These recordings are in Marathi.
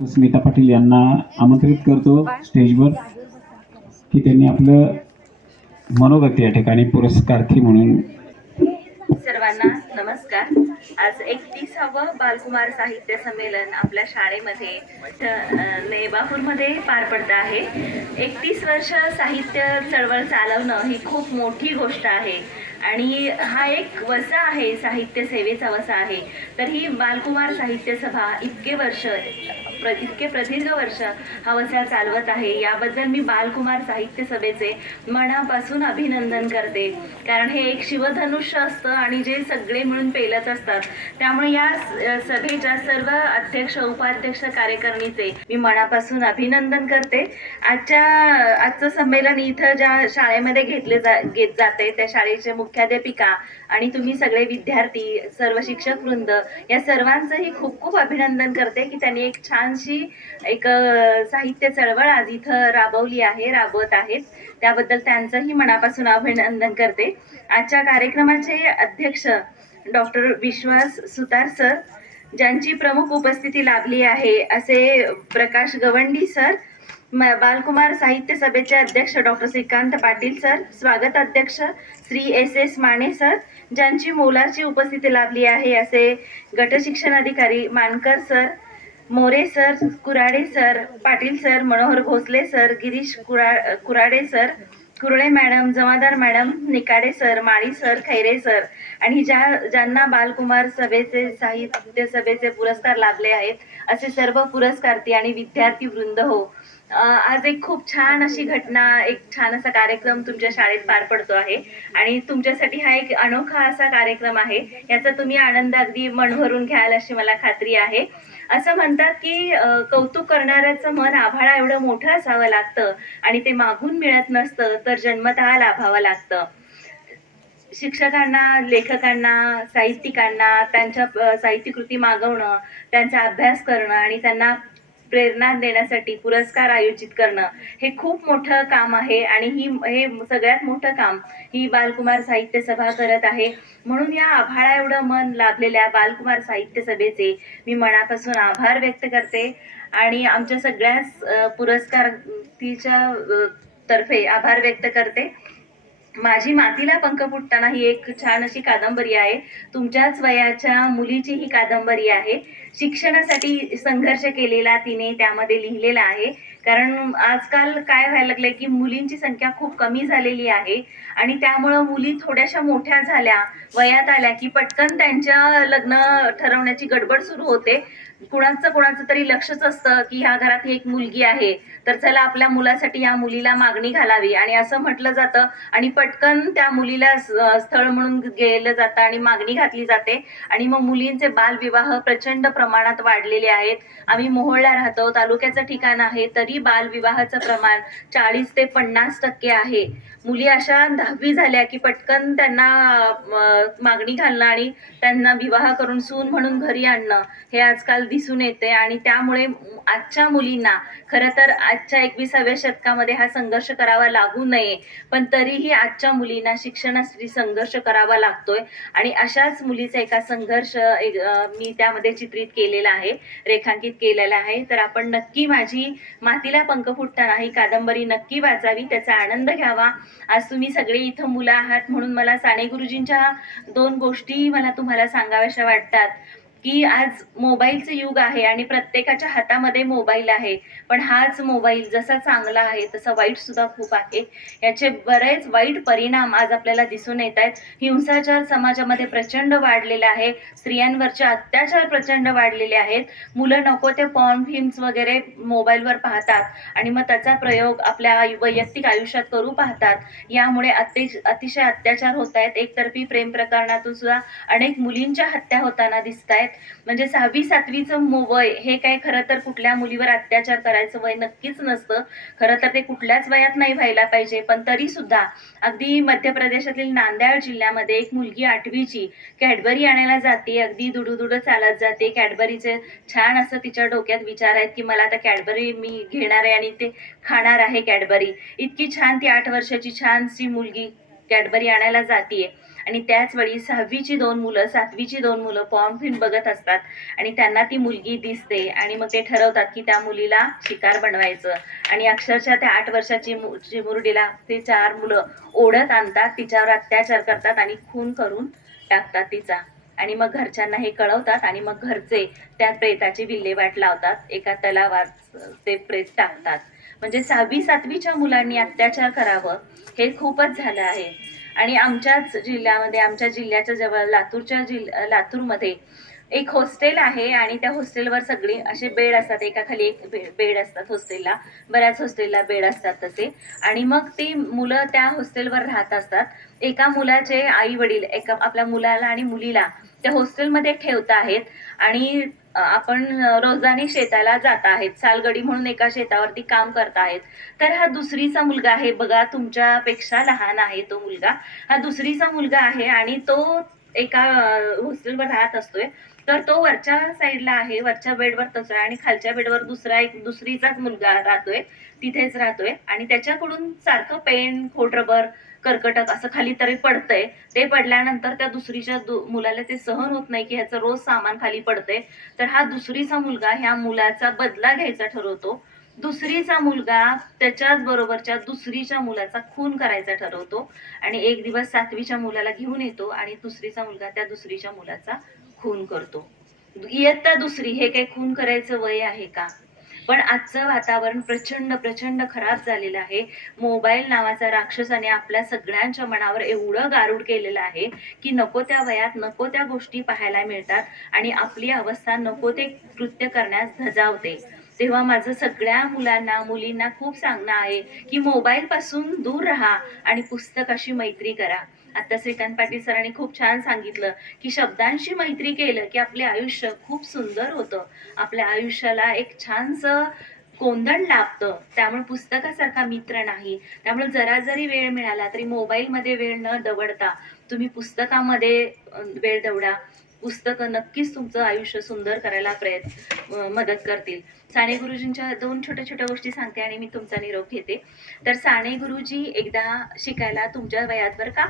स्मिता पाटील यांना आमंत्रित करतो स्टेजवर की त्यांनी आपलं मनोगत या ठिकाणी पुरस्कार्थी म्हणून. सर्वांना नमस्कार. आज 31वे बालकुमार साहित्य संमेलन आपल्या शाळेमध्ये नेबापूरमध्ये पार पडत आहे. 31 वर्ष साहित्य चळवळ चालवणं ही खूप मोठी गोष्ट आहे आणि हा एक वसा आहे, साहित्य सेवेचा वसा आहे. तर ही बालकुमार साहित्य सभा इतके प्रदीर्घ वर्ष हा वसा चालवत आहे. याबद्दल मी बालकुमार साहित्य सभेचे मनापासून अभिनंदन करते, कारण हे एक शिवधनुष्य असतं आणि जे सगळे मिळून पेलत असतात. त्यामुळे या सभेच्या सर्व अध्यक्ष उपाध्यक्ष कार्यकारिणीचे मी मनापासून अभिनंदन करते. आजचं संमेलन इथं ज्या शाळेमध्ये घेत जाते त्या शाळेचे मुख्याध्यापिका आणि तुम्ही सगळे विद्यार्थी, सर्व शिक्षक वृंद या सर्वांचंही खूप खूप अभिनंदन करते की त्यांनी एक छानशी एक साहित्य चळवळ आज इथं राबवत आहेत. त्याबद्दल त्यांचंही मनापासून अभिनंदन करते. आजच्या कार्यक्रमाचे अध्यक्ष डॉक्टर विश्वास सुतार सर, ज्यांची प्रमुख उपस्थिती लाभली आहे असे प्रकाश गवंडी सर, बालकुमार साहित्य सभेचे अध्यक्ष डॉक्टर श्रीकांत पाटील सर, स्वागत अध्यक्ष श्री एस माने सर, ज्यांची मोलाची उपस्थिती लाभली आहे असे गट शिक्षण अधिकारी Mankar sir, More sir, Kurade sir, Patil sir, Manohar Bhosale sir, Girish Kurade sir, Kurle madam, Jamadar madam, Nikade sir, Mali sir, Khaire sir आणि ज्यांना बालकुमार साहित्य सभेचे पुरस्कार लाभले आहेत असे सर्व पुरस्कार्थी आणि विद्यार्थी वृंद हो. आज एक खूप छान अशी घटना, एक छान असा कार्यक्रम तुमच्या शाळेत पार पडतो आहे आणि तुमच्यासाठी हा एक अनोखा असा कार्यक्रम आहे. याचा तुम्ही आनंद अगदी मन भरून घ्याल अशी मला खात्री आहे. असं म्हणतात की कौतुक करणाऱ्याचं मन आभाळा एवढं मोठं असावं लागतं आणि ते मागून मिळत नसतं, तर जन्मतः लाभावं लागतं. शिक्षकांना, लेखकांना, साहित्यिकांना त्यांच्या साहित्यकृती मागवणं, त्यांचा अभ्यास करणं आणि त्यांना प्रेरणा देण्यासाठी पुरस्कार आयोजित करणं हे खूप मोठं काम आहे आणि हे सगळ्यात मोठं काम ही बालकुमार साहित्य सभा करत आहे. म्हणून या आभाळा एवढं मन लाभलेल्या बालकुमार साहित्य सभेचे मी मनापासून आभार व्यक्त करते आणि आमच्या सगळ्याच पुरस्कारार्थीच्या तर्फे आभार व्यक्त करते. माझी मातीला पंख फुटताना ही एक छान अशी कादंबरी आहे. तुमच्याच वयाच्या मुलीची ही कादंबरी आहे. शिक्षणासाठी संघर्ष केलेला तिने त्यामध्ये लिहिलेला आहे. कारण आजकाल काय व्हायला लागलंय की मुलींची संख्या खूप कमी झालेली आहे आणि त्यामुळं मुली थोड्याशा मोठ्या झाल्या, वयात आल्या की पटकन त्यांच्या लग्न ठरवण्याची गडबड सुरू होते. कुणाचं तरी लक्षच असतं की ह्या घरात एक मुलगी आहे, तर चला आपल्या मुलासाठी या मुलीला मागणी घालावी आणि असं म्हटलं जातं आणि पटकन त्या मुलीला स्थळ म्हणून गेलं जातं आणि मागणी घातली जाते आणि मग मुलींचे बालविवाह प्रचंड प्रमाणात वाढलेले आहेत. आम्ही मोहोळला राहतो, तालुक्याचं ठिकाण आहे, तरी बालविवाहाचं प्रमाण 40 ते 50% आहे. मुली अशा 10वी झाल्या की पटकन त्यांना मागणी घालणं आणि त्यांना विवाह करून सून म्हणून घरी आणणं हे आजकाल दिसून येते आणि त्यामुळे आजच्या मुलींना खरं तर आजच्या 21व्या शतकामध्ये हा संघर्ष करावा लागू नये, पण तरीही आजच्या मुलींना शिक्षणासाठी संघर्ष करावा लागतोय आणि अशाच मुलीचा एका संघर्ष मी त्यामध्ये चित्रित केलेला आहे, रेखांकित केलेला आहे. तर आपण नक्की माझी मातीला पंख फुटताना ही कादंबरी नक्की वाचावी, त्याचा आनंद घ्यावा. आज तुम्ही सगळे इथं मुलं आहात म्हणून मला साने गुरुजींच्या 2 गोष्टी मला तुम्हाला सांगाव्याशा वाटतात की आज मोबाईलचं युग आहे आणि प्रत्येकाच्या हातामध्ये मोबाईल आहे, पण हाच मोबाईल जसा चांगला आहे तसा वाईट सुद्धा खूप आहे. याचे बरेच वाईट परिणाम आज आपल्याला दिसून येत आहेत. हिंसाचार समाजामध्ये प्रचंड वाढलेला आहे, स्त्रियांवरचे अत्याचार प्रचंड वाढलेले आहेत. मुलं नको ते पॉर्न फिल्म्स वगैरे मोबाईलवर पाहतात आणि मग त्याचा प्रयोग आपल्या वैयक्तिक आयुष्यात करू पाहतात. यामुळे अतिशय अत्याचार होत आहेत. एकतर्फी प्रेम प्रकरणातून सुद्धा अनेक मुलींच्या हत्या होताना दिसत आहेत. म्हणजे 6वी-7वीचं वय हे काय खरं तर कुठल्या मुलीवर अत्याचार करायचं वय नक्कीच नसतं. खरं तर ते कुठल्याच वयात नाही व्हायला पाहिजे, पण तरी सुद्धा अगदी मध्य प्रदेशातील नांदेड जिल्ह्यामध्ये एक मुलगी 8वीची कॅडबरी आणायला जाते, अगदी दुडू चालत जाते. कॅडबरीचे छान असं तिच्या डोक्यात विचार आहेत की मला आता कॅडबरी मी घेणार आहे आणि ते खाणार आहे कॅडबरी. इतकी छान ती 8 वर्षाची छानशी मुलगी कॅडबरी आणायला जातीये आणि त्याच वेळी 6वीची 2 मुलं 7वीची 2 मुलं पॉर्न फिल्म बघत असतात आणि त्यांना ती मुलगी दिसते आणि मग ते ठरवतात की त्या मुलीला शिकार बनवायचं आणि अक्षरशः त्या 8 वर्षाची चिमुरडीला ते 4 मुलं ओढत आणतात, तिच्यावर अत्याचार करतात आणि खून करून टाकतात तिचा. आणि मग घरच्यांना हे कळवतात आणि मग घरचे त्या प्रेताची विल्हेवाट लावतात, एका तलावात ते प्रेत टाकतात. म्हणजे 6वी-7वीच्या मुलांनी अत्याचार करावं हे खूपच झालं आहे. आणि आमच्याच जिल्ह्यामध्ये, आमच्या जिल्ह्याच्या जवळ लातूरमध्ये एक हॉस्टेल आहे आणि त्या हॉस्टेलवर सगळी असे बेड असतात, एकाखाली एक बेड असतात हॉस्टेलला. बऱ्याच हॉस्टेलला बेड असतात तसे. आणि मग ती मुलं त्या हॉस्टेलवर राहत असतात. एका मुलाचे आई वडील एका आपल्या मुलाला आणि मुलीला त्या हॉस्टेलमध्ये ठेवत आहेत आणि आपण रोजाने शेताला जात आहेत, सालगडी म्हणून एका शेतावरती काम करत आहेत. तर हा दुसरीचा मुलगा आहे बघा, तुमच्यापेक्षा लहान आहे तो मुलगा. हा दुसरीचा मुलगा आहे आणि तो एका हॉस्टेलवर राहत असतोय. तर तो वरच्या साईडला आहे, वरच्या बेडवर तसं आहे आणि खालच्या बेडवर दुसरीचाच मुलगा राहतोय, तिथेच राहतोय आणि त्याच्याकडून सारखं पेन, खोडरबर, कर्कटक असं खाली तरी पडतंय. ते पडल्यानंतर त्या दुसरीच्या मुलाला ते सहन होत नाही की ह्याचं रोज सामान खाली पडतंय. तर हा दुसरीचा मुलगा ह्या मुलाचा बदला घ्यायचा ठरवतो. दुसरीचा मुलगा त्याच्याच बरोबरच्या दुसरीच्या मुलाचा खून करायचा ठरवतो आणि एक दिवस 7वीच्या मुलाला घेऊन येतो आणि दुसरीचा मुलगा त्या दुसरीच्या मुलाचा खून करतो. इयत्ता दुसरी, हे काही खून करायचं वय आहे का? पण आजचं वातावरण प्रचंड प्रचंड खराब झालेलं आहे. मोबाईल नावाचा राक्षसाने आपल्या सगळ्यांच्या मनावर एवढं गारुड केलेलं आहे की नको त्या वयात नको त्या गोष्टी पाहायला मिळतात आणि आपली अवस्था नको ते कृत्य करण्यास धजावते. तेव्हा माझं सगळ्या मुलांना मुलींना खूप सांगणं आहे की मोबाईल पासून दूर राहा आणि पुस्तकाशी मैत्री करा. आता श्रीकांत पाटील सरांनी खूप छान सांगितलं की शब्दांशी मैत्री केलं की आपले आयुष्य खूप सुंदर होतं. आपल्या आयुष्याला एक छानसं कोंदण लाभतं. त्यामुळे पुस्तकासारखा मित्र नाही. त्यामुळे जरा जरी वेळ मिळाला तरी मोबाईलमध्ये वेळ न दवडता तुम्ही पुस्तकामध्ये वेळ दवडा. पुस्तकं नक्कीच तुमचं आयुष्य सुंदर करायला मदत करतील. साने गुरुजींच्या 2 छोट्या-छोट्या गोष्टी सांगते आणि मी तुमचा निरोप घेते. तर साने गुरुजी एकदा शिकायला तुमच्या वयात बरं का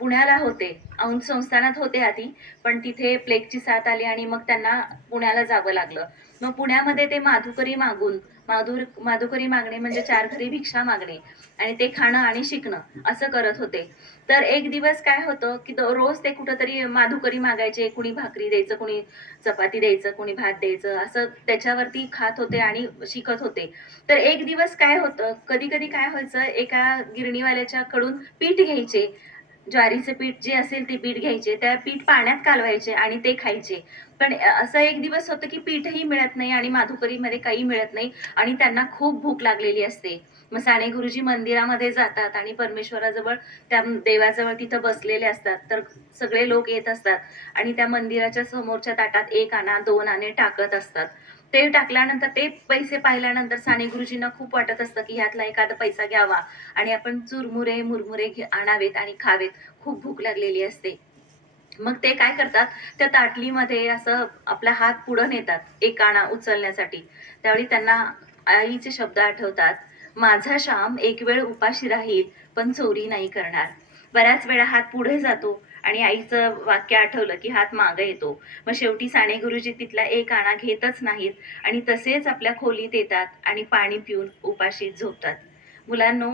पुण्याला होते. औंध संस्थानात होते आधी, पण तिथे प्लेगची साथ आली आणि मग त्यांना पुण्याला जावं लागलं. मग पुण्यामध्ये ते माधुकरी मागणे म्हणजे 4 घरी भिक्षा मागणे आणि ते खाणं आणि शिकणं असं करत होते. तर एक दिवस काय होतं की रोज ते कुठंतरी माधुकरी मागायचे, कुणी भाकरी द्यायचं, कुणी चपाती द्यायचं, कुणी भात द्यायचं, असं त्याच्यावरती खात होते आणि शिकत होते. तर एक दिवस काय होतं, कधी-कधी काय व्हायचं, एका गिरणीवाल्याच्या कडून पीठ घ्यायचे, ज्वारीचं पीठ जे असेल ते पीठ घ्यायचे, त्या पीठ पाण्यात कालवायचे आणि ते खायचे. पण असं एक दिवस होतं की पीठही मिळत नाही आणि माधुकरीमध्ये काही मिळत नाही आणि त्यांना खूप भूक लागलेली असते. मग साने गुरुजी मंदिरामध्ये जातात आणि परमेश्वराजवळ, त्या देवाजवळ तिथं बसलेले असतात. तर सगळे लोक येत असतात आणि त्या मंदिराच्या समोरच्या ताटात 1 आणा, 2 आणे टाकत असतात. ते टाकल्यानंतर ते पैसे पाहिल्यानंतर साने गुरुजींना खूप वाटत असतं की ह्यातला एखादा पैसा घ्यावा आणि आपण चुरमुरे, मुरमुरे आणावेत आणि खावेत. खूप भूक लागलेली असते. मग ते काय करतात, त्या ताटलीमध्ये असं आपला हात पुढं नेतात, 1 आणा उचलण्यासाठी. त्यावेळी त्यांना आईचे शब्द आठवतात, "माझा श्याम एक वेळ उपाशी राहील, पण चोरी नाही करणार." बऱ्याच वेळा हात पुढे जातो आणि आईचं वाक्य आठवलं की हात मागे येतो. मग शेवटी साने गुरुजी तिथला 1 आणा घेतच नाहीत आणि तसेच आपल्या खोलीत येतात आणि पाणी पिऊन उपाशी झोपतात. मुलांनो,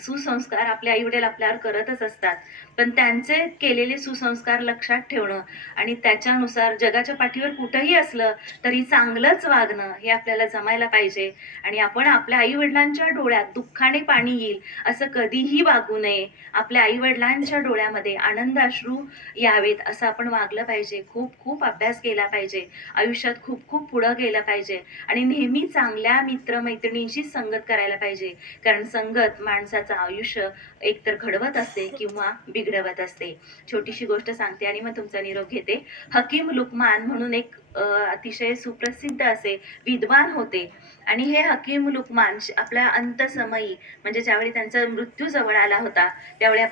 सुसंस्कार आपले आई-वडील आपल्यावर करतच असतात. पण त्यांचे केलेले सुसंस्कार लक्षात ठेवणं आणि त्याच्यानुसार जगाच्या पाठीवर कुठंही असलं तरी चांगलंच वागणं हे आपल्याला जमायला पाहिजे. आणि आपण आपल्या आई-वडिलांच्या डोळ्यात दुःखाने पाणी येईल असं कधीही वागू नये. आपल्या आई-वडिलांच्या डोळ्यामध्ये आनंदाश्रू यावेत असं आपण वागलं पाहिजे. खूप खूप अभ्यास केला पाहिजे. आयुष्यात खूप खूप पुढं गेलं पाहिजे आणि नेहमी चांगल्या मित्र-मैत्रिणींशीच संगत करायला पाहिजे. कारण संगत माणसाचं आयुष्य एकतर घडवत असते किंवा बिघडवत असते. छोटीशी गोष्ट सांगते आणि मग तुमचा निरोप घेते. हकीम लुकमान म्हणून एक अतिशय सुप्रसिद्ध असे विद्वान होते आणि हे हकीम लुकमान आपल्या अंतसमयी म्हणजे ज्यावेळी त्यांचा मृत्यू जवळ आला होता, त्यावेळी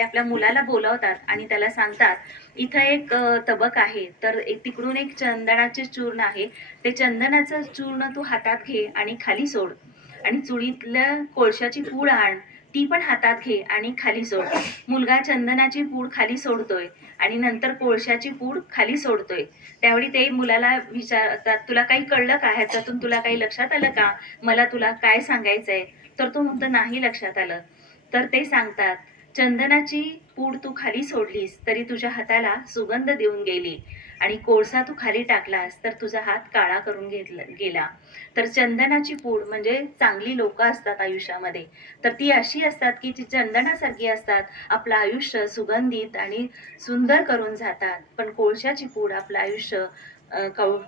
आपल्या मुलाला बोलावतात आणि त्याला सांगतात, "इथं एक तबक आहे, तर तिकडून एक चंदनाचे चूर्ण आहे. ते चंदनाचं चूर्ण तू हातात घे आणि खाली सोड आणि चुलीतल्या कोळशाची पूड आण. ती पण हातात घे आणि खाली सोड. मुलगा चंदनाची पूड खाली सोडतोय आणि नंतर कोळशाची पूड खाली सोडतोय. त्यावेळी ते मुलाला विचारतात, तुला काही कळलं का, ह्याच्यातून तुला काही लक्षात आलं का, मला तुला काय सांगायचंय? तर तो म्हणतो, नाही लक्षात आलं. तर ते सांगतात, चंदनाची पूड तू खाली सोडलीस तरी तुझ्या हाताला सुगंध देऊन गेली, आणि कोळसा तू खाली टाकलास तर तुझा हात काळा करून गेला. तर चंदनाची पूड म्हणजे चांगली लोक असतात आयुष्यामध्ये, तर ती अशी असतात की ती चंदनासारखी असतात, आपलं आयुष्य सुगंधित आणि सुंदर करून जातात. पण कोळशाची पूड आपलं आयुष्य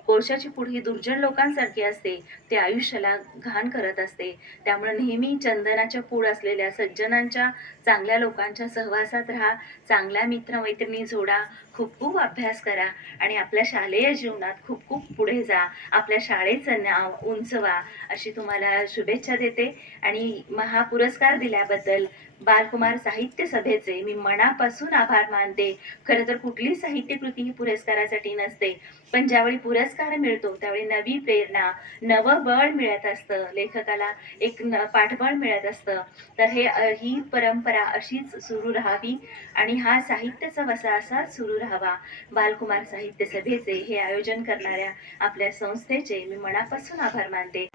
कोळशाची पूड ही दुर्जन लोकांसारखी असते, ते आयुष्याला घाण करत असते. त्यामुळे नेहमी चंदनाच्या पूड असलेल्या सज्जनांच्या, चांगल्या लोकांच्या सहवासात राहा, चांगल्या मित्रमैत्रिणी जोडा, खूप खूप अभ्यास करा आणि आपल्या शालेय जीवनात खूप खूप पुढे जा, आपल्या शाळेचं नाव उंचवा, अशी तुम्हाला शुभेच्छा देते. आणि हा पुरस्कार दिल्याबद्दल बालकुमार साहित्य सभेचे मी मनापासून आभार मानते. खरं तर कुठली साहित्यकृती ही पुरस्कारासाठी नसते, पण ज्यावेळी पुरस्कार मिळतो त्यावेळी नवी प्रेरणा, नवं बळ मिळत असतं, लेखकाला एक पाठबळ मिळत असतं. तर ही परंपरा अशीच सुरू राहावी आणि हा साहित्याचा वसा असाच सुरू राहावा. बालकुमार साहित्य सभेचे हे आयोजन करणाऱ्या आपल्या संस्थेचे मी मनापासून आभार मानते.